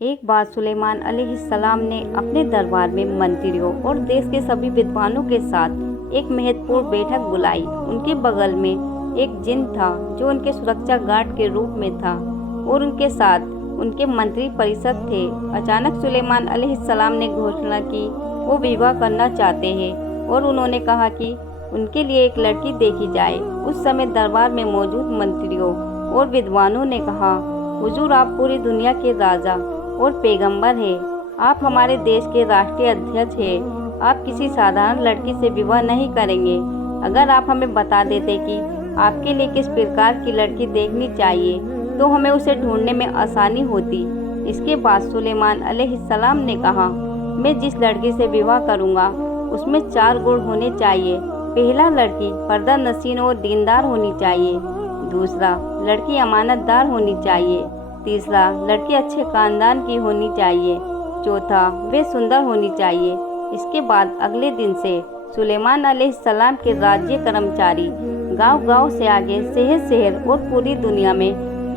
एक बार सुलेमान अलैहिस्सलाम ने अपने दरबार में मंत्रियों और देश के सभी विद्वानों के साथ एक महत्वपूर्ण बैठक बुलाई। उनके बगल में एक जिन था जो उनके सुरक्षा गार्ड के रूप में था और उनके साथ उनके मंत्री परिषद थे। अचानक सुलेमान अलैहिस्सलाम ने घोषणा की वो विवाह करना चाहते हैं और उन्होंने कहा कि उनके लिए एक लड़की देखी जाए। उस समय दरबार में मौजूद मंत्रियों और विद्वानों ने कहा, हुजूर, आप पूरी दुनिया के राजा और पैगंबर हैं। आप हमारे देश के राष्ट्रीय अध्यक्ष हैं। आप किसी साधारण लड़की से विवाह नहीं करेंगे। अगर आप हमें बता देते कि आपके लिए किस प्रकार की लड़की देखनी चाहिए तो हमें उसे ढूंढने में आसानी होती। इसके बाद सुलेमान अलैहिस्सलाम ने कहा, मैं जिस लड़की से विवाह करूंगा उसमें 4 गुण होने चाहिए। पहला, लड़की पर्दा नशीन और दीनदार होनी चाहिए। दूसरा, लड़की अमानतदार होनी चाहिए। तीसरा, लड़की अच्छे खानदान की होनी चाहिए। चौथा, वे सुंदर होनी चाहिए। इसके बाद अगले दिन से सुलेमान अलैहिस्सलाम के राज्य कर्मचारी गांव-गांव से आगे शहर-शहर और पूरी दुनिया में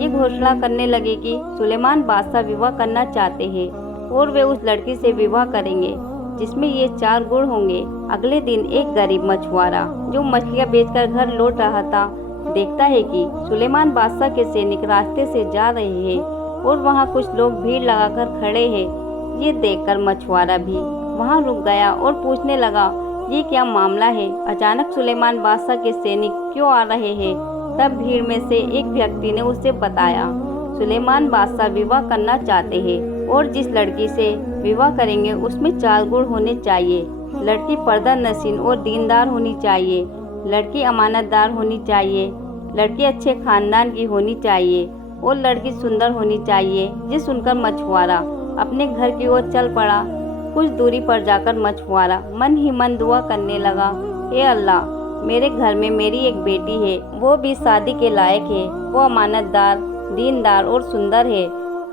ये घोषणा करने लगे कि सुलेमान बादशाह विवाह करना चाहते हैं और वे उस लड़की से विवाह करेंगे जिसमें ये 4 गुण होंगे। अगले दिन एक गरीब मछुआरा जो मछलियाँ बेचकर घर लौट रहा था देखता है कि सुलेमान बादशाह के सैनिक रास्ते से जा रहे हैं और वहाँ कुछ लोग भीड़ लगाकर खड़े हैं। ये देखकर मछुआरा भी वहाँ रुक गया और पूछने लगा, ये क्या मामला है? अचानक सुलेमान बादशाह के सैनिक क्यों आ रहे हैं? तब भीड़ में से एक व्यक्ति ने उसे बताया, सुलेमान बादशाह विवाह करना चाहते हैं और जिस लड़की से विवाह करेंगे उसमें 4 गुण होने चाहिए। लड़की पर्दा नशीन और दीनदार होनी चाहिए। लड़की अमानतदार होनी चाहिए। लड़की अच्छे खानदान की होनी चाहिए और लड़की सुंदर होनी चाहिए। ये सुनकर मछुआरा अपने घर की ओर चल पड़ा। कुछ दूरी पर जाकर मछुआरा मन ही मन दुआ करने लगा, हे अल्लाह, मेरे घर में मेरी एक बेटी है, वो भी शादी के लायक है। वो अमानतदार, दीनदार और सुंदर है।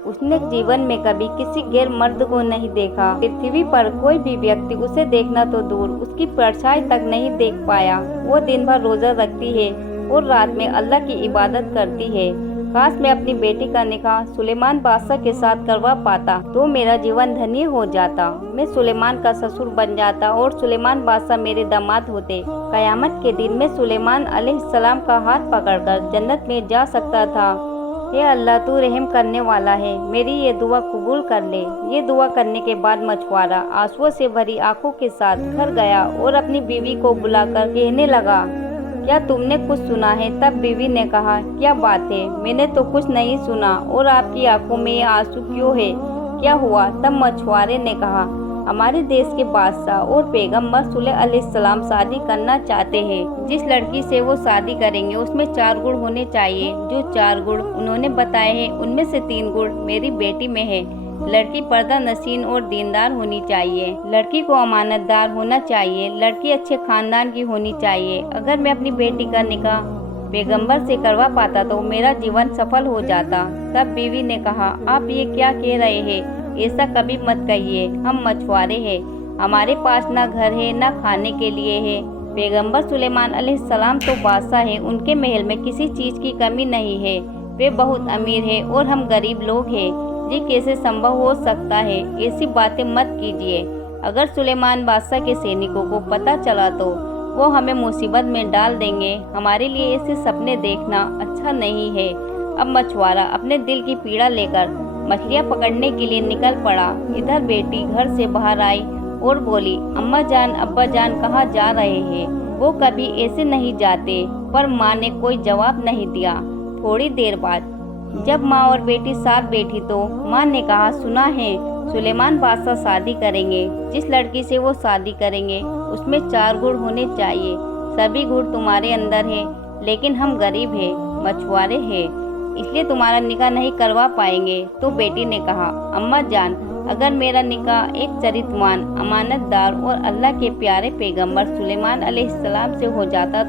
उसने जीवन में कभी किसी गैर मर्द को नहीं देखा। पृथ्वी पर कोई भी व्यक्ति उसे देखना तो दूर उसकी परछाई तक नहीं देख पाया। वो दिन भर रोजा रखती है और रात में अल्लाह की इबादत करती है। काश मैं अपनी बेटी का निकाह सुलेमान बादशाह के साथ करवा पाता तो मेरा जीवन धन्य हो जाता। मैं सुलेमान का ससुर बन जाता और सुलेमान बादशाह मेरे दामाद होते। कयामत के दिन मैं सुलेमान अलैहिस्सलाम का हाथ पकड़कर जन्नत में जा सकता था। हे अल्लाह, तू रहम करने वाला है, मेरी ये दुआ कबूल कर ले। ये दुआ करने के बाद मछुआरा आंसुओं से भरी आंखों के साथ घर गया और अपनी बीवी को बुलाकर कहने लगा, क्या तुमने कुछ सुना है? तब बीवी ने कहा, क्या बात है, मैंने तो कुछ नहीं सुना और आपकी आंखों में ये आंसू क्यों है? क्या हुआ? तब मछुआरे ने कहा, हमारे देश के बादशाह और पैगंबर सुलेमान अलैहिस्सलाम शादी करना चाहते हैं। जिस लड़की से वो शादी करेंगे उसमें 4 गुण होने चाहिए। जो 4 गुण उन्होंने बताए हैं उनमें से 3 गुण मेरी बेटी में है। लड़की पर्दा नशीन और दीनदार होनी चाहिए। लड़की को अमानतदार होना चाहिए। लड़की अच्छे खानदान की होनी चाहिए। अगर मैं अपनी बेटी का निकाह पैगंबर से करवा पाता तो मेरा जीवन सफल हो जाता। तब बीवी ने कहा, आप ये क्या कह रहे हैं? ऐसा कभी मत कहिए। हम मछुआरे हैं, हमारे पास ना घर है ना खाने के लिए है। पैगंबर सुलेमान अलैहिस्सलाम तो बादशाह है, उनके महल में किसी चीज की कमी नहीं है। वे बहुत अमीर है और हम गरीब लोग हैं। ये कैसे संभव हो सकता है? ऐसी बातें मत कीजिए। अगर सुलेमान बादशाह के सैनिकों को पता चला तो वो हमें मुसीबत में डाल देंगे। हमारे लिए ऐसे सपने देखना अच्छा नहीं है। अब मछुआरा अपने दिल की पीड़ा लेकर मछलियाँ पकड़ने के लिए निकल पड़ा। इधर बेटी घर से बाहर आई और बोली, अम्मा जान, अब्बा जान कहाँ जा रहे हैं? वो कभी ऐसे नहीं जाते। पर माँ ने कोई जवाब नहीं दिया। थोड़ी देर बाद जब माँ और बेटी साथ बैठी तो माँ ने कहा, सुना है सुलेमान बादशाह शादी करेंगे। जिस लड़की से वो शादी करेंगे उसमें 4 गुण होने चाहिए। सभी गुण तुम्हारे अंदर है, लेकिन हम गरीब हैं, मछुआरे हैं, इसलिए तुम्हारा निकाह नहीं करवा पाएंगे। तो बेटी ने कहा, अम्मा जान, अगर मेरा निकाह एक चरित्रवान, अमानतदार और अल्लाह के प्यारे पैगंबर सुलेमान अलैहिस्सलाम से हो जाता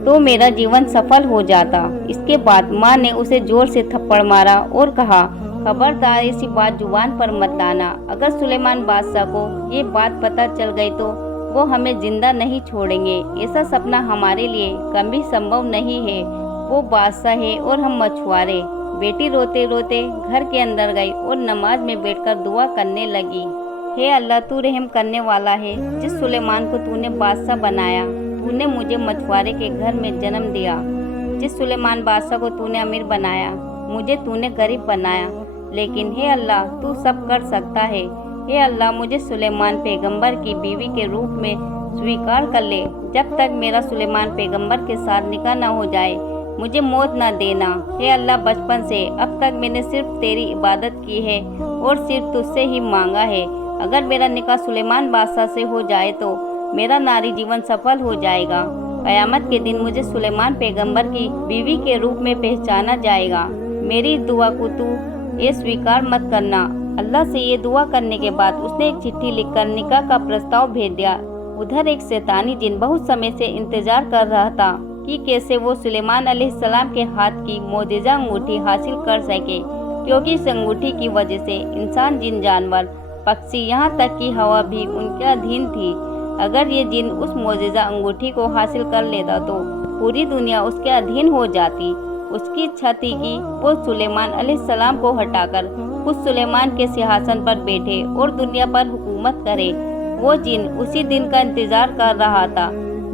तो मेरा जीवन सफल हो जाता। इसके बाद माँ ने उसे जोर से थप्पड़ मारा और कहा, खबरदार ऐसी बात जुबान पर मत लाना। अगर सुलेमान बादशाह को ये बात पता चल गई तो वो हमें जिंदा नहीं छोड़ेंगे। ऐसा सपना हमारे लिए कभी संभव नहीं है। वो बादशाह है और हम मछुआरे। बेटी रोते रोते घर के अंदर गई और नमाज में बैठकर दुआ करने लगी। हे अल्लाह, तू रहम करने वाला है। जिस सुलेमान को तूने बादशाह बनाया, तूने मुझे मछुआरे के घर में जन्म दिया। जिस सुलेमान बादशाह को तूने अमीर बनाया, मुझे तूने गरीब बनाया। लेकिन हे अल्लाह, तू सब कर सकता है। हे अल्लाह, मुझे सुलेमान पैगंबर की बीवी के रूप में स्वीकार कर ले। जब तक मेरा सुलेमान पैगंबर के साथ निकाह न हो जाए, मुझे मौत न देना। हे अल्लाह, बचपन से अब तक मैंने सिर्फ तेरी इबादत की है और सिर्फ तुझसे ही मांगा है। अगर मेरा निकाह सुलेमान बादशाह से हो जाए तो मेरा नारी जीवन सफल हो जाएगा। क़यामत के दिन मुझे सुलेमान पैगंबर की बीवी के रूप में पहचाना जाएगा। मेरी दुआ को तू ये स्वीकार मत करना। अल्लाह से ये दुआ करने के बाद उसने एक चिट्ठी लिखकर निकाह का प्रस्ताव भेज दिया। उधर एक शैतानी जिन बहुत समय से इंतजार कर रहा था कि कैसे वो सुलेमान अलैहिस्सलाम के हाथ की मोजिज़ा अंगूठी हासिल कर सके, क्योंकि इस अंगूठी की वजह से इंसान, जिन, जानवर, पक्षी, यहाँ तक कि हवा भी उनके अधीन थी। अगर ये जिन उस मोजिज़ा अंगूठी को हासिल कर लेता तो पूरी दुनिया उसके अधीन हो जाती। उसकी इच्छा थी कि वो सुलेमान अलैहिस्सलाम को हटाकर खुद सुलेमान के सिंहासन पर बैठे और दुनिया पर हुकूमत करे। वो जिन उसी दिन का इंतजार कर रहा था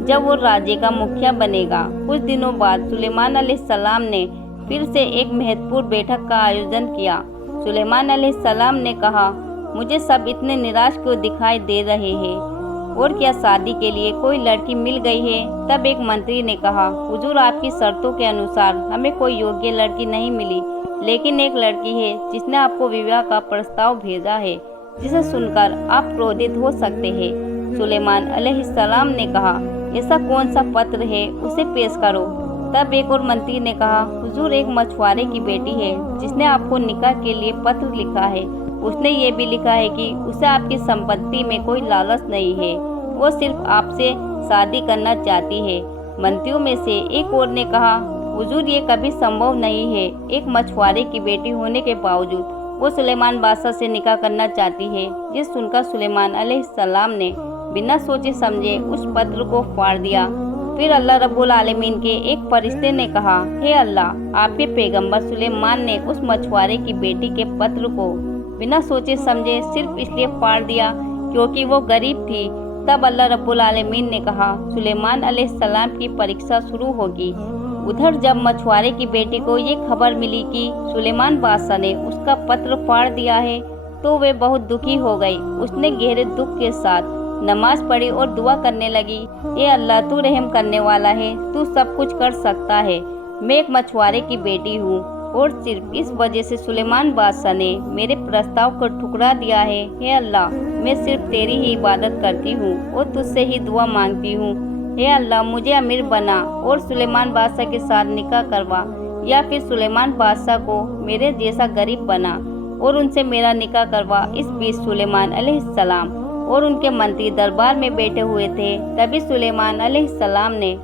जब वो राज्य का मुखिया बनेगा। कुछ दिनों बाद सुलेमान अलैहिस्सलाम ने फिर से एक महत्वपूर्ण बैठक का आयोजन किया। सुलेमान अलैहिस्सलाम ने कहा, मुझे सब इतने निराश क्यों दिखाई दे रहे हैं, और क्या शादी के लिए कोई लड़की मिल गई है? तब एक मंत्री ने कहा, हुजूर, आपकी शर्तों के अनुसार हमें कोई योग्य लड़की नहीं मिली, लेकिन एक लड़की है जिसने आपको विवाह का प्रस्ताव भेजा है, जिसे सुनकर आप क्रोधित हो सकते हैं। सुलेमान अलैहिस्सलाम ने कहा, ऐसा कौन सा पत्र है, उसे पेश करो। तब एक और मंत्री ने कहा, हुजूर, एक मछुआरे की बेटी है जिसने आपको निकाह के लिए पत्र लिखा है। उसने ये भी लिखा है कि उसे आपकी संपत्ति में कोई लालच नहीं है, वो सिर्फ आपसे शादी करना चाहती है। मंत्रियों में से एक और ने कहा, हुजूर, ये कभी संभव नहीं है। एक मछुआरे की बेटी होने के बावजूद वो सुलेमान बादशाह से निकाह करना चाहती है। ये सुनकर सुलेमान अलैहिस्सलाम ने बिना सोचे समझे उस पत्र को फाड़ दिया। फिर अल्लाह रब्बुल आलमीन के एक फरिश्ते ने कहा, हे अल्लाह, आपके पैगंबर सुलेमान ने उस मछुआरे की बेटी के पत्र को बिना सोचे समझे सिर्फ इसलिए फाड़ दिया क्योंकि वो गरीब थी। तब अल्लाह रब्बुल आलमीन ने कहा, सुलेमान अलैहिस्सलाम की परीक्षा शुरू होगी। उधर जब मछुआरे की बेटी को ये खबर मिली कि सुलेमान बादशाह ने उसका पत्र फाड़ दिया है, तो वे बहुत दुखी हो गई। उसने गहरे दुख के साथ नमाज पढ़ी और दुआ करने लगी, ए अल्लाह, तू रहम करने वाला है, तू सब कुछ कर सकता है। मैं एक मछुआरे की बेटी हूँ और सिर्फ इस वजह से सुलेमान बादशाह ने मेरे प्रस्ताव को ठुकरा दिया है। हे अल्लाह, मैं सिर्फ तेरी ही इबादत करती हूँ और तुझसे ही दुआ मांगती हूँ। हे अल्लाह, मुझे अमीर बना और सुलेमान बादशाह के साथ निकाह करवा, या फिर सुलेमान बादशाह को मेरे जैसा गरीब बना और उनसे मेरा निकाह करवा। इस बीच सुलेमान अलैहिस्सलाम और उनके मंत्री दरबार में बैठे हुए थे। तभी सुलेमान अलैहिस्सलाम ने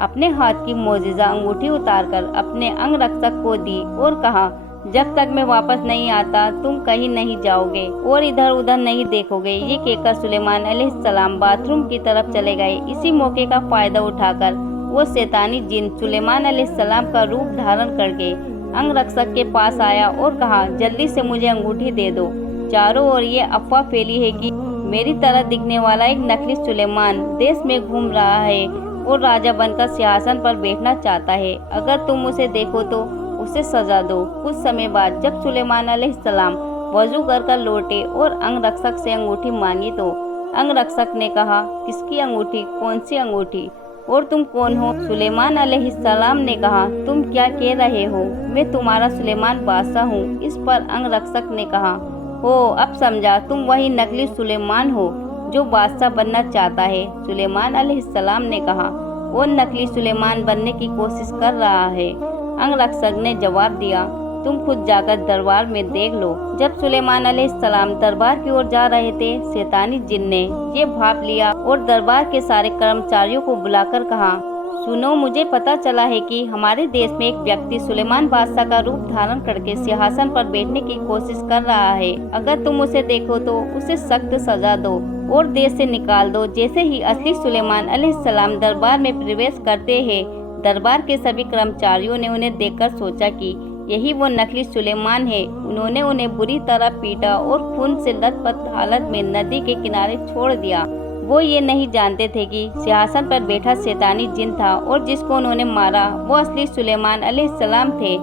अपने हाथ की मोजिज़ा अंगूठी उतारकर अपने अंगरक्षक को दी और कहा, जब तक मैं वापस नहीं आता तुम कहीं नहीं जाओगे और इधर उधर नहीं देखोगे। ये कहकर सुलेमान अलैहिस्सलाम बाथरूम की तरफ चले गए। इसी मौके का फायदा उठाकर वो शैतानी जिन सुलेमान अलैहिस्सलाम का रूप धारण करके अंगरक्षक के पास आया और कहा, जल्दी से मुझे अंगूठी दे दो। चारों ओर ये अफवाह फैली है कि मेरी तरह दिखने वाला एक नकली सुलेमान देश में घूम रहा है और राजा बनकर सिंहासन पर बैठना चाहता है। अगर तुम उसे देखो तो उसे सजा दो। कुछ समय बाद जब सुलेमान अलैहिस्सलाम वजू कर लौटे और अंगरक्षक से अंगूठी मांगी तो अंगरक्षक ने कहा, किसकी अंगूठी? कौन सी अंगूठी? और तुम कौन हो? सुलेमान अलैहिस्सलाम ने कहा, तुम क्या कह रहे हो? मैं तुम्हारा सुलेमान बादशाह हूँ। इस पर अंगरक्षक ने कहा, हो, अब समझा, तुम वही नकली सुलेमान हो जो बादशाह बनना चाहता है। सुलेमान अलैहिस्सलाम ने कहा, वो नकली सुलेमान बनने की कोशिश कर रहा है। अंगरक्षक ने जवाब दिया, तुम खुद जाकर दरबार में देख लो। जब सुलेमान अलैहिस्सलाम दरबार की ओर जा रहे थे, शैतानी जिन ने ये भाप लिया और दरबार के सारे कर्मचारियों को बुलाकर कहा, सुनो, मुझे पता चला है कि हमारे देश में एक व्यक्ति सुलेमान बादशाह का रूप धारण करके सिंहासन पर बैठने की कोशिश कर रहा है। अगर तुम उसे देखो तो उसे सख्त सजा दो और देश से निकाल दो। जैसे ही असली सुलेमान अलैहिस्सलाम दरबार में प्रवेश करते हैं, दरबार के सभी कर्मचारियों ने उन्हें देखकर सोचा कि यही वो नकली सुलेमान है। उन्होंने उन्हें बुरी तरह पीटा और खून से लथपथ हालत में नदी के किनारे छोड़ दिया। वो ये नहीं जानते थे कि सिंहासन पर बैठा शैतानी जिन था और जिसको उन्होंने मारा वो असली सुलेमान अलैहिस्सलाम थे।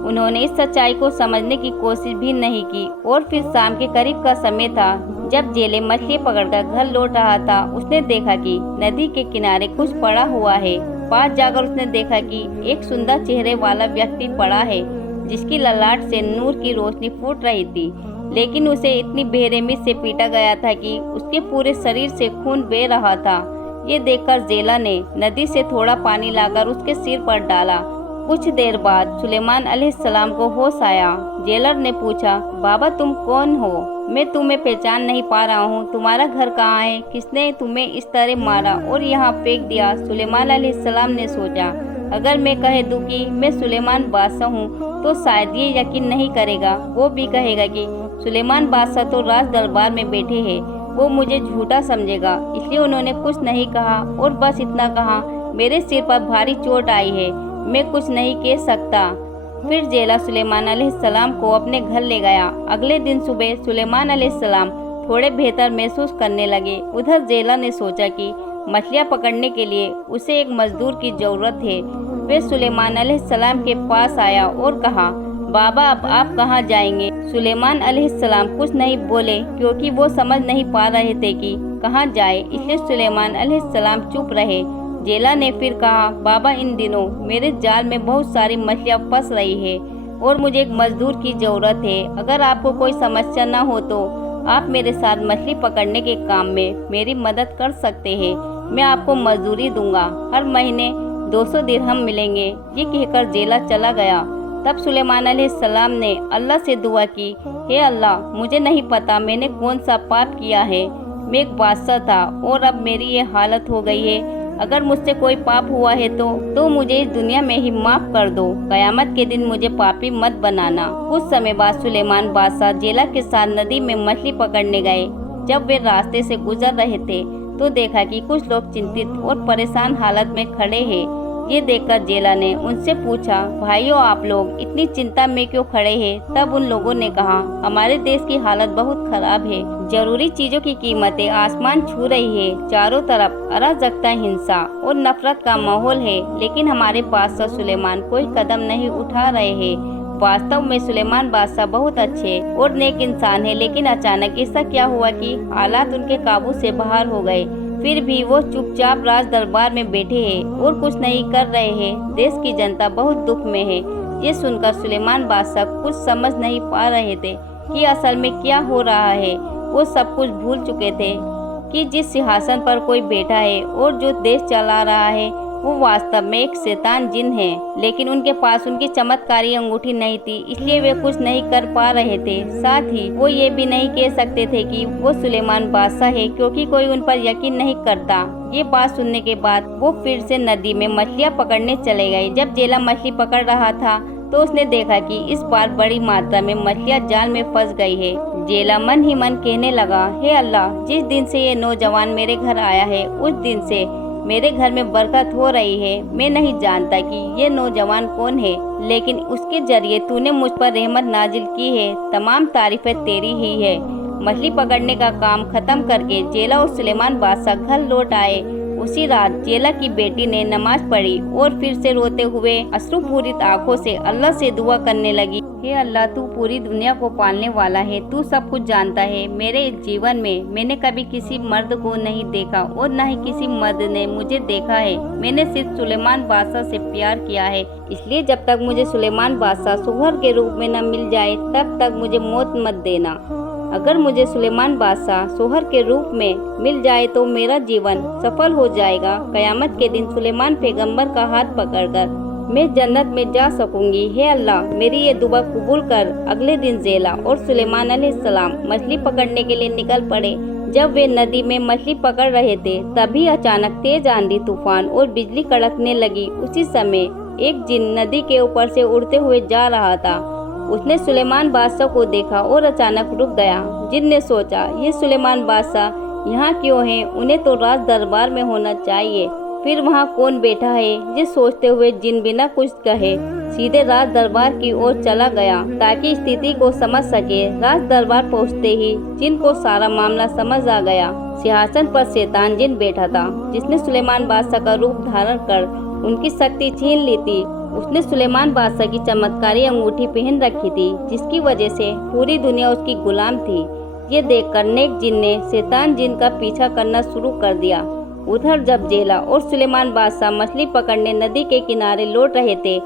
उन्होंने इस सच्चाई को समझने की कोशिश भी नहीं की। और फिर शाम के करीब का समय था, जब जेले मछली पकड़कर घर लौट रहा था। उसने देखा कि नदी के किनारे कुछ पड़ा हुआ है। पास जाकर उसने देखा कि एक सुंदर चेहरे वाला व्यक्ति पड़ा है, जिसकी ललाट से नूर की रोशनी फूट रही थी। लेकिन उसे इतनी बेरहमी से पीटा गया था कि उसके पूरे शरीर से खून बह रहा था। ये देखकर जेला ने नदी से थोड़ा पानी लाकर उसके सिर पर डाला। कुछ देर बाद सुलेमान अलैहिस्सलाम को होश आया। जेलर ने पूछा, बाबा तुम कौन हो? मैं तुम्हें पहचान नहीं पा रहा हूँ। तुम्हारा घर कहाँ है? किसने तुम्हें इस तरह मारा और यहाँ फेंक दिया? सुलेमान अलैहिस्सलाम ने सोचा, अगर मैं कह दूँ कि मैं सुलेमान बादशाह हूँ तो शायद ये यकीन नहीं करेगा। वो भी कहेगा कि सुलेमान बादशाह तो राज दरबार में बैठे हैं, वो मुझे झूठा समझेगा। इसलिए उन्होंने कुछ नहीं कहा और बस इतना कहा, मेरे सिर पर भारी चोट आई है, मैं कुछ नहीं कह सकता। फिर जेला सुलेमान अलैहिस्सलाम को अपने घर ले गया। अगले दिन सुबह सुलेमान अलैहिस्सलाम थोड़े बेहतर महसूस करने लगे। उधर जेला ने सोचा कि मछलियाँ पकड़ने के लिए उसे एक मजदूर की ज़रूरत है। वे सुलेमान अलैहिस्सलाम के पास आया और कहा, बाबा अब आप कहाँ जाएंगे? सुलेमान अलैहिस्सलाम कुछ नहीं बोले, क्योंकि वो समझ नहीं पा रहे थे कि कहाँ जाए। इसलिए सुलेमान अलैहिस्सलाम चुप रहे। जेला ने फिर कहा, बाबा इन दिनों मेरे जाल में बहुत सारी मछलियाँ फंस रही है और मुझे एक मजदूर की ज़रूरत है। अगर आपको कोई समस्या न हो तो आप मेरे साथ मछली पकड़ने के काम में मेरी मदद कर सकते हैं। मैं आपको मजदूरी दूंगा, हर महीने 200 दिरहम मिलेंगे। ये कहकर जेला चला गया। तब सुलेमान अलैहिस्सलाम ने अल्लाह से दुआ की, हे अल्लाह, मुझे नहीं पता मैंने कौन सा पाप किया है। मैं एक बादशाह था और अब मेरी ये हालत हो गई है। अगर मुझसे कोई पाप हुआ है तो मुझे इस दुनिया में ही माफ कर दो। कयामत के दिन मुझे पापी मत बनाना। कुछ समय बाद सुलेमान बादशाह जेला के साथ नदी में मछली पकड़ने गए। जब वे रास्ते से गुजर रहे थे तो देखा कि कुछ लोग चिंतित और परेशान हालत में खड़े हैं। ये देखकर जेला ने उनसे पूछा, भाइयों आप लोग इतनी चिंता में क्यों खड़े हैं? तब उन लोगों ने कहा, हमारे देश की हालत बहुत खराब है। जरूरी चीजों की कीमतें आसमान छू रही है। चारों तरफ अराजकता, हिंसा और नफरत का माहौल है, लेकिन हमारे बादशाह सुलेमान कोई कदम नहीं उठा रहे हैं। वास्तव में सुलेमान बादशाह बहुत अच्छे और नेक इंसान है, लेकिन अचानक ऐसा क्या हुआ कि हालात उनके काबू से बाहर हो गए। फिर भी वो चुपचाप राज दरबार में बैठे हैं और कुछ नहीं कर रहे हैं। देश की जनता बहुत दुख में है। ये सुनकर सुलेमान बादशाह कुछ समझ नहीं पा रहे थे कि असल में क्या हो रहा है। वो सब कुछ भूल चुके थे कि जिस सिंहासन पर कोई बैठा है और जो देश चला रहा है वो वास्तव में एक शैतान जिन है। लेकिन उनके पास उनकी चमत्कारी अंगूठी नहीं थी, इसलिए वे कुछ नहीं कर पा रहे थे। साथ ही वो ये भी नहीं कह सकते थे कि वो सुलेमान बादशाह है, क्योंकि कोई उन पर यकीन नहीं करता। ये बात सुनने के बाद वो फिर से नदी में मछलियाँ पकड़ने चले गए। जब जेला मछली पकड़ रहा था तो उसने देखा कि इस बार बड़ी मात्रा में मछलियाँ जाल में फंस गई है। जेला मन ही मन कहने लगा, हे अल्लाह, जिस दिन से ये नौजवान मेरे घर आया है उस दिन से मेरे घर में बरकत हो रही है। मैं नहीं जानता कि ये नौजवान कौन है, लेकिन उसके जरिए तूने मुझ पर रहमत नाजिल की है। तमाम तारीफें तेरी ही है। मछली पकड़ने का काम खत्म करके जेला और सुलेमान बादशाह घर लौट आए। उसी रात जेला की बेटी ने नमाज पढ़ी और फिर से रोते हुए अश्रुपूरित आंखों से अल्लाह से दुआ करने लगी, हे अल्लाह, तू पूरी दुनिया को पालने वाला है, तू सब कुछ जानता है। मेरे इस जीवन में मैंने कभी किसी मर्द को नहीं देखा और न ही किसी मर्द ने मुझे देखा है। मैंने सिर्फ सुलेमान बादशाह से प्यार किया है, इसलिए जब तक मुझे सुलेमान बादशाह शौहर के रूप में न मिल जाए तब तक मुझे मौत मत देना। अगर मुझे सुलेमान बादशाह शौहर के रूप में मिल जाए तो मेरा जीवन सफल हो जाएगा। कयामत के दिन सुलेमान पैगंबर का हाथ पकड़कर मैं जन्नत में जा सकूंगी। हे अल्लाह, मेरी ये दुआ कबूल कर। अगले दिन जेला और सुलेमान अलैहिस्सलाम मछली पकड़ने के लिए निकल पड़े। जब वे नदी में मछली पकड़ रहे थे तभी अचानक तेज आंधी, तूफान और बिजली कड़कने लगी। उसी समय एक जिन नदी के ऊपर से उड़ते हुए जा रहा था। उसने सुलेमान बादशाह को देखा और अचानक रुक गया। जिन ने सोचा, ये सुलेमान बादशाह यहाँ क्यों हैं? उन्हें तो राज दरबार में होना चाहिए। फिर वहाँ कौन बैठा है, ये सोचते हुए जिन बिना कुछ कहे सीधे राज दरबार की ओर चला गया ताकि स्थिति को समझ सके। राज दरबार पहुँचते ही जिन को सारा मामला समझ आ गया। सिंहासन पर शैतान जिन बैठा था, जिसने सुलेमान बादशाह का रूप धारण कर उनकी शक्ति छीन ली थी। उसने सुलेमान बादशाह की चमत्कारी अंगूठी पहन रखी थी, जिसकी वजह से पूरी दुनिया उसकी गुलाम थी। ये देखकर नेक जिन ने शैतान जिन का पीछा करना शुरू कर दिया। उधर जब जेला और सुलेमान बादशाह मछली पकड़ने नदी के किनारे लौट रहे थे,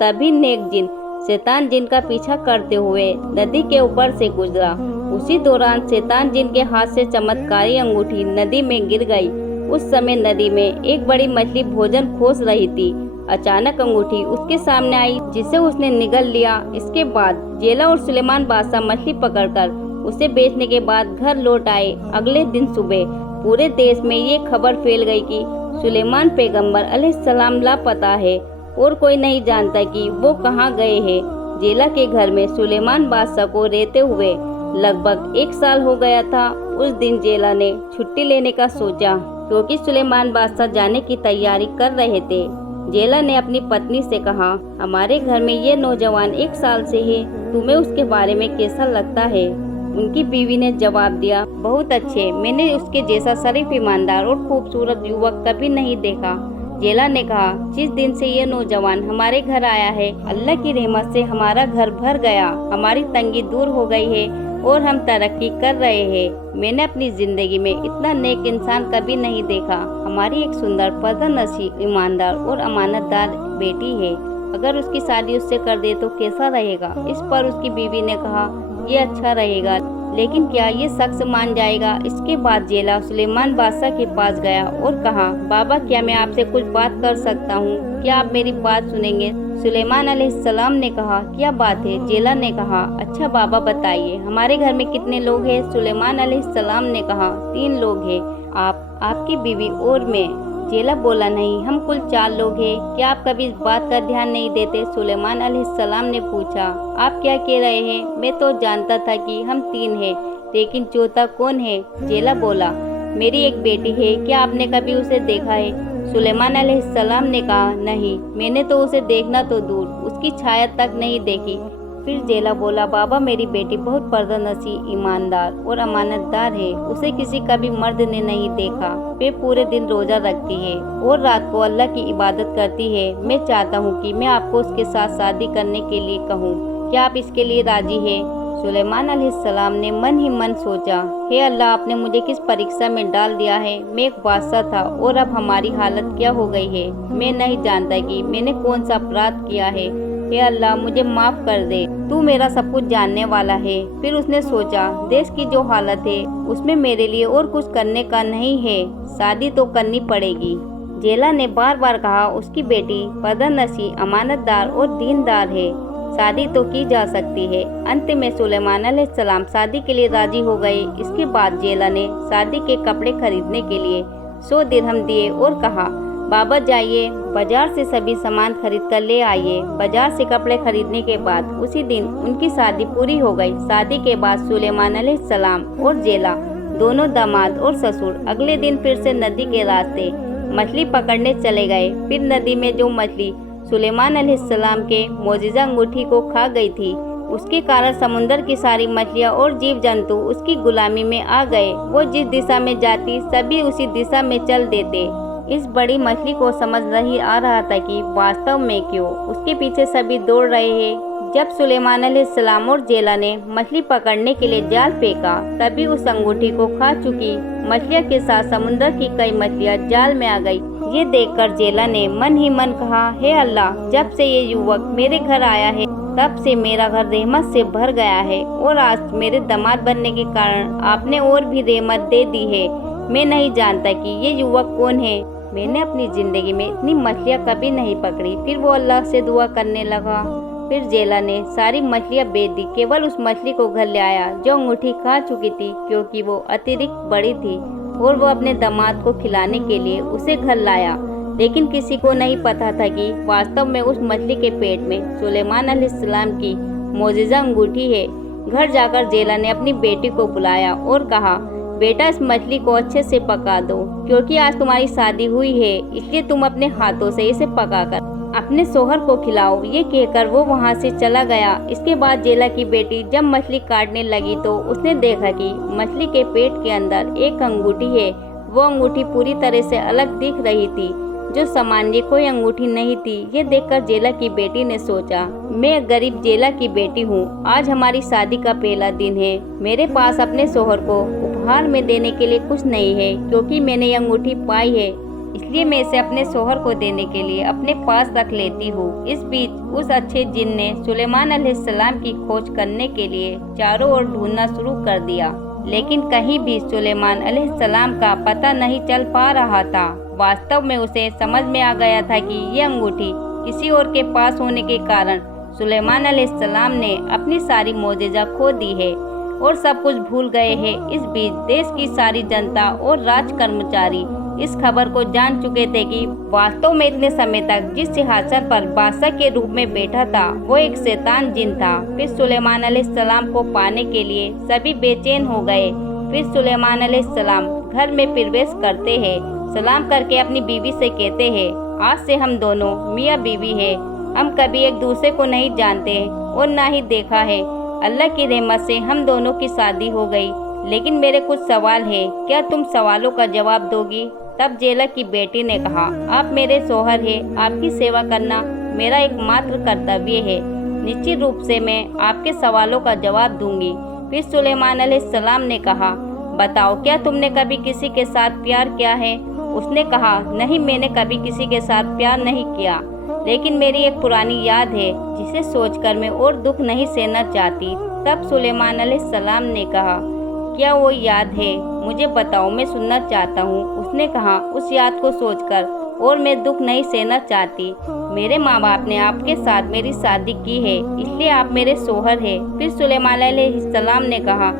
तभी नेक जिन शैतान जिन का पीछा करते हुए नदी के ऊपर से गुजरा। उसी दौरान शैतान जिन के हाथ से चमत्कारी अंगूठी नदी में गिर गई। उस समय नदी में एक बड़ी मछली भोजन खोज रही थी। अचानक अंगूठी उसके सामने आई, जिसे उसने निगल लिया। इसके बाद जेला और सुलेमान बादशाह मछली पकड़कर उसे बेचने के बाद घर लौट आए। अगले दिन सुबह पूरे देश में ये खबर फैल गई कि सुलेमान पैगंबर अलैहिस्सलाम लापता है और कोई नहीं जानता कि वो कहाँ गए हैं। जेला के घर में सुलेमान बादशाह को रहते हुए लगभग 1 साल हो गया था। उस दिन जेला ने छुट्टी लेने का सोचा, क्योंकि सुलेमान बादशाह जाने की तैयारी कर रहे थे। जेला ने अपनी पत्नी से कहा, हमारे घर में ये नौजवान 1 साल से है, तुम्हें उसके बारे में कैसा लगता है? उनकी बीवी ने जवाब दिया, बहुत अच्छे, मैंने उसके जैसा शरीफ, ईमानदार और खूबसूरत युवक कभी नहीं देखा। जेला ने कहा, जिस दिन से ये नौजवान हमारे घर आया है, अल्लाह की रहमत से हमारा घर भर गया, हमारी तंगी दूर हो गई है और हम तरक्की कर रहे हैं। मैंने अपनी जिंदगी में इतना नेक इंसान कभी नहीं देखा। हमारी एक सुंदर, पर्दानशीं, ईमानदार और अमानतदार बेटी है। अगर उसकी शादी उससे कर दे तो कैसा रहेगा? इस पर उसकी बीवी ने कहा, ये अच्छा रहेगा, लेकिन क्या ये शख्स मान जाएगा? इसके बाद जेला सुलेमान बादशाह के पास गया और कहा, बाबा, क्या मैं आपसे कुछ बात कर सकता हूँ? क्या आप मेरी बात सुनेंगे? सुलेमान अलैहिस्सलाम ने कहा, क्या बात है? जेला ने कहा, अच्छा बाबा बताइए, हमारे घर में कितने लोग हैं? सुलेमान अलैहिस्सलाम ने कहा, 3 लोग हैं, आप, आपकी बीवी और मैं। जेला बोला, नहीं, हम कुल 4 लोग हैं। क्या आप कभी इस बात का ध्यान नहीं देते? सुलेमान अलैहिस्सलाम ने पूछा, आप क्या कह रहे हैं? मैं तो जानता था कि हम 3 हैं, लेकिन चौथा कौन है? जेला बोला, मेरी एक बेटी है, क्या आपने कभी उसे देखा है? सुलेमान अलैहिस्सलाम ने कहा, नहीं, मैंने तो उसे देखना तो दूर, उसकी छाया तक नहीं देखी। फिर जेला बोला, बाबा, मेरी बेटी बहुत पर्दानशीं, ईमानदार और अमानतदार है। उसे किसी कभी मर्द ने नहीं देखा। वे पूरे दिन रोजा रखती है और रात को अल्लाह की इबादत करती है। मैं चाहता हूँ कि मैं आपको उसके साथ शादी करने के लिए कहूँ। क्या आप इसके लिए राजी हैं? सुलेमान अलैहिस्सलाम ने मन ही मन सोचा, हे अल्लाह, आपने मुझे किस परीक्षा में डाल दिया है? मैं एक बादशाह था और अब हमारी हालत क्या हो गई है? मैं नहीं जानता कि मैंने कौन सा अपराध किया है। हे अल्लाह, मुझे माफ कर दे, तू मेरा सब कुछ जानने वाला है। फिर उसने सोचा, देश की जो हालत है उसमें मेरे लिए और कुछ करने का नहीं है, शादी तो करनी पड़ेगी। जेला ने बार बार कहा, उसकी बेटी पर्दानशीं, अमानतदार और दीनदार है, शादी तो की जा सकती है। अंत में सुलेमान अलैहिस्सलाम शादी के लिए राजी हो गए। इसके बाद जेला ने शादी के कपड़े खरीदने के लिए 100 दिरहम दिए और कहा, बाबा जाइए बाजार से सभी सामान खरीद कर ले आइए। बाजार से कपड़े खरीदने के बाद उसी दिन उनकी शादी पूरी हो गई। शादी के बाद सुलेमान अलैहिस्सलाम और जेला, दोनों दामाद और ससुर, अगले दिन फिर से नदी के रास्ते मछली पकड़ने चले गए। फिर नदी में जो मछली सुलेमान अलैहिस्सलाम के मोजिज़ा अंगूठी को खा गई थी, उसके कारण समुंदर की सारी मछलियाँ और जीव जंतु उसकी गुलामी में आ गए। वो जिस दिशा में जाती सभी उसी दिशा में चल देते। इस बड़ी मछली को समझ नहीं आ रहा था कि वास्तव में क्यों उसके पीछे सभी दौड़ रहे हैं। जब सुलेमान अलैहिस्सलाम और जेला ने मछली पकड़ने के लिए जाल फेंका, तभी उस अंगूठी को खा चुकी मछलियों के साथ समुद्र की कई मछलियाँ जाल में आ गई। ये देखकर जेला ने मन ही मन कहा, हे अल्लाह, जब से ये युवक मेरे घर आया है तब से मेरा घर रहमत से भर गया है और आज मेरे दामाद बनने के कारण आपने और भी रहमत दे दी है। मैं नहीं जानता कि ये युवक कौन है। मैंने अपनी जिंदगी में इतनी मछलियाँ कभी नहीं पकड़ी। फिर वो अल्लाह से दुआ करने लगा। फिर जेला ने सारी मछलियाँ बेच दी, केवल उस मछली को घर ले आया जो अंगूठी खा चुकी थी, क्योंकि वो अतिरिक्त बड़ी थी और वो अपने दामाद को खिलाने के लिए उसे घर लाया। लेकिन किसी को नहीं पता था कि वास्तव में उस मछली के पेट में सुलेमान अलैहिस्सलाम की मोजिज़ा अंगूठी है। घर जाकर जेला ने अपनी बेटी को बुलाया और कहा, बेटा इस मछली को अच्छे से पका दो, क्योंकि आज तुम्हारी शादी हुई है, इसलिए तुम अपने हाथों से इसे पकाकर अपने शोहर को खिलाओ। ये कहकर वो वहाँ से चला गया। इसके बाद जेला की बेटी जब मछली काटने लगी तो उसने देखा कि मछली के पेट के अंदर एक अंगूठी है। वो अंगूठी पूरी तरह से अलग दिख रही थी, जो सामान्य कोई अंगूठी नहीं थी। ये देखकर जेला की बेटी ने सोचा, मैं गरीब जेला की बेटी हूँ, आज हमारी शादी का पहला दिन है, मेरे पास अपने शोहर को उपहार में देने के लिए कुछ नहीं है, क्योंकि मैंने ये अंगूठी पाई है, इसलिए मैं इसे अपने शोहर को देने के लिए अपने पास रख लेती हूँ। इस बीच उस अच्छे जिन ने सुलेमान अलैहिस्सलाम की खोज करने के लिए चारों ओर ढूंढना शुरू कर दिया, लेकिन कहीं भी सुलेमान अलैहिस्सलाम का पता नहीं चल पा रहा था। वास्तव में उसे समझ में आ गया था कि ये अंगूठी किसी और के पास होने के कारण सुलेमान अलैहिस्सलाम ने अपनी सारी मोजेज़ा खो दी है और सब कुछ भूल गए हैं। इस बीच देश की सारी जनता और राज कर्मचारी इस खबर को जान चुके थे कि वास्तव में इतने समय तक जिस सिंहासन पर बादशाह के रूप में बैठा था वो एक शैतान जिन था। फिर सुलेमान अलैहिस्सलाम को पाने के लिए सभी बेचैन हो गए। फिर सुलेमान अलैहिस्सलाम घर में प्रवेश करते हैं, सलाम करके अपनी बीवी से कहते हैं, आज से हम दोनों मियाँ बीवी है, हम कभी एक दूसरे को नहीं जानते और ना ही देखा है। अल्लाह की रहमत से हम दोनों की शादी हो गई, लेकिन मेरे कुछ सवाल है, क्या तुम सवालों का जवाब दोगी? तब जेला की बेटी ने कहा, आप मेरे शोहर हैं, आपकी सेवा करना मेरा एकमात्र कर्तव्य है, निश्चित रूप से मैं आपके सवालों का जवाब दूंगी। फिर सुलेमान अलैहिस्सलाम ने कहा, बताओ क्या तुमने कभी किसी के साथ प्यार किया है? उसने कहा, नहीं, मैंने कभी किसी के साथ प्यार नहीं किया, लेकिन मेरी एक पुरानी याद है जिसे सोचकर मैं और दुख नहीं सहना चाहती। तब सुलेमान अलैहिस्सलाम ने कहा, क्या वो याद है? मुझे बताओ, मैं सुनना चाहता हूँ। उसने कहा, उस याद को सोचकर और मैं दुख नहीं सहना चाहती। मेरे माँ बाप ने आपके साथ मेरी शादी की है, इसलिए आप मेरे शोहर हैं। फिर सुलेमान अलैहिस्सलाम ने कहा,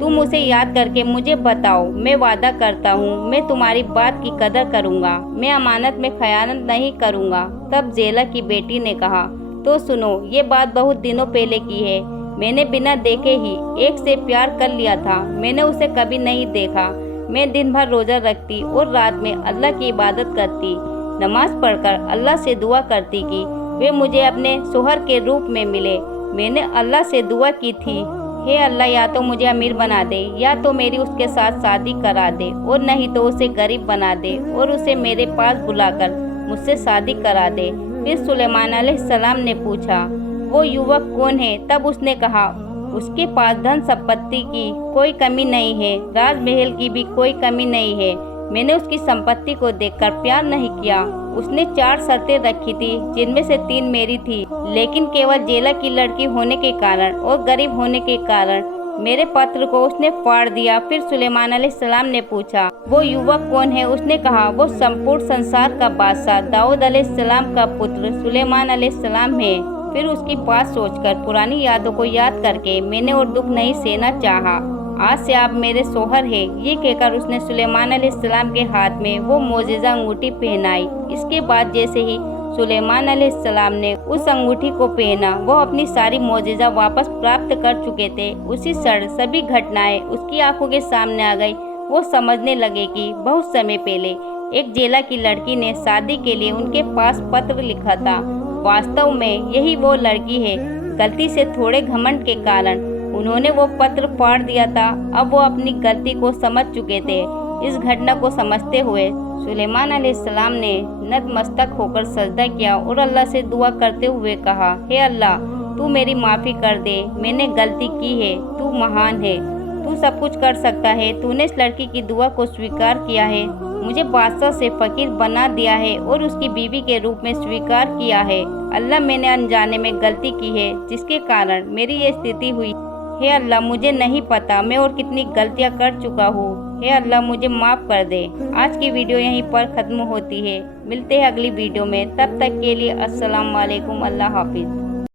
तुम उसे याद करके मुझे बताओ, मैं वादा करता हूँ मैं तुम्हारी बात की कदर करूँगा, मैं अमानत में खयानत नहीं करूँगा। तब जेला की बेटी ने कहा, तो सुनो, ये बात बहुत दिनों पहले की है, मैंने बिना देखे ही एक से प्यार कर लिया था, मैंने उसे कभी नहीं देखा। मैं दिन भर रोज़ा रखती और रात में अल्लाह की इबादत करती, नमाज पढ़कर अल्लाह से दुआ करती कि वे मुझे अपने शोहर के रूप में मिले। मैंने अल्लाह से दुआ की थी, हे अल्लाह, या तो मुझे अमीर बना दे, या तो मेरी उसके साथ शादी करा दे, और नहीं तो उसे गरीब बना दे और उसे मेरे पास बुलाकर मुझसे शादी करा दे। फिर सुलेमान अलैहिस्सलाम ने पूछा, वो युवक कौन है? तब उसने कहा, उसके पास धन संपत्ति की कोई कमी नहीं है, राजमहल की भी कोई कमी नहीं है, मैंने उसकी संपत्ति को देखकर प्यार नहीं किया। उसने 4 शर्तें रखी थी, जिनमें से 3 मेरी थी, लेकिन केवल जेला की लड़की होने के कारण और गरीब होने के कारण मेरे पत्र को उसने फाड़ दिया। फिर सुलेमान अलैहिस्सलाम ने पूछा, वो युवक कौन है? उसने कहा, वो संपूर्ण संसार का बादशाह दाऊद अलैहिस्सलाम का पुत्र सुलेमान अलैहिस्सलाम है। फिर उसकी बात सोचकर, पुरानी यादों को याद करके मैंने और दुख नहीं सहना चाहा। आज से आप मेरे शोहर हैं। ये कहकर उसने सुलेमान अलैहिस्सलाम के हाथ में वो मोजेज़ा अंगूठी पहनाई। इसके बाद जैसे ही सुलेमान अलैहिस्सलाम ने उस अंगूठी को पहना, वो अपनी सारी मोजेज़ा वापस प्राप्त कर चुके थे। उसी क्षण सभी घटनाएं उसकी आंखों के सामने आ गई। वो समझने लगे कि बहुत समय पहले एक जेला की लड़की ने शादी के लिए उनके पास पत्र लिखा था। वास्तव में यही वो लड़की है। गलती से थोड़े घमंड के कारण उन्होंने वो पत्र फाड़ दिया था। अब वो अपनी गलती को समझ चुके थे। इस घटना को समझते हुए सुलेमान अलैहिस्सलाम ने नतमस्तक होकर सजदा किया और अल्लाह से दुआ करते हुए कहा, हे अल्लाह, तू मेरी माफ़ी कर दे, मैंने गलती की है, तू महान है, तू सब कुछ कर सकता है, तूने इस लड़की की दुआ को स्वीकार किया है, मुझे बादशाह से फ़कीर बना दिया है और उसकी बीवी के रूप में स्वीकार किया है। अल्लाह, मैंने अनजाने में गलती की है जिसके कारण मेरी ये स्थिति हुई। हे अल्लाह, मुझे नहीं पता मैं और कितनी गलतियाँ कर चुका हूँ। हे अल्लाह, मुझे माफ़ कर दे। आज की वीडियो यहीं पर ख़त्म होती है। मिलते हैं अगली वीडियो में, तब तक के लिए अस्सलाम वालेकुम, अल्लाह हाफिज़।